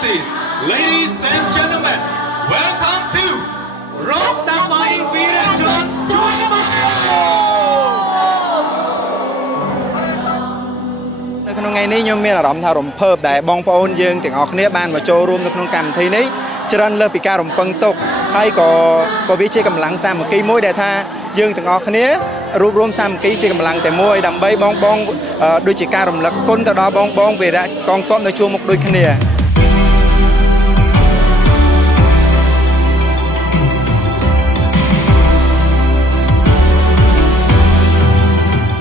Francis ladies and gentlemen welcome to រកដើម្បីវីរជនជួយមកនៅក្នុងថ្ងៃនេះខ្ញុំមានអារម្មណ៍ថារំភើបដែលបងប្អូនយើងទាំងអស់គ្នាបានមកចូលរួមនៅក្នុងកម្មវិធីនេះច្រើនលើសពីការរំពឹងទុកហើយក៏វាជាកម្លាំងសាមគ្គីមួយដែលថាយើងទាំងអស់គ្នារួបរวมសាមគ្គីជាកម្លាំងតែមួយដើម្បីបងដូចជាការរំលឹកគុណទៅដល់បងវីរៈកងទ័ពនៅជួរមុខដូចគ្នា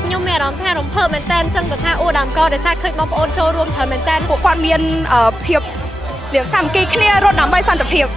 ខ្ញុំមានអារម្មណ៍ថារំភើបមែនតើសឹងតែថាអូដាមកដែលថាឃើញបងប្អូនចូលរួមច្រើនមែនតើពួកគាត់មានភាពរៀបសាមគ្គីគ្នារត់ដើម្បីសន្តិភាព